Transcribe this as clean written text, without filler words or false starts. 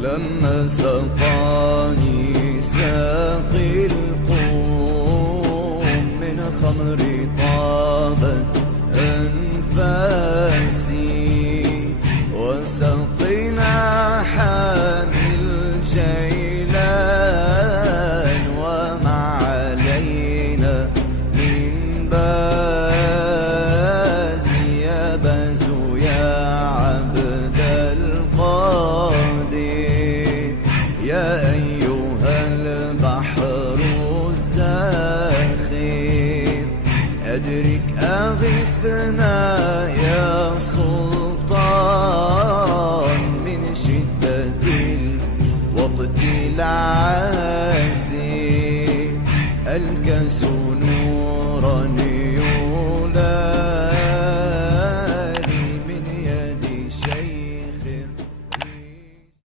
لما سقاني ساقي القوم من خمر طابت أنفاسي، وسقينا حامي الجيلان وما علينا من بازي. يا بازو يا عبد القادر، يا أيها البحر الزاخر، أدرك أغثنا يا سلطان من شدة الوقت العاسر. الكاس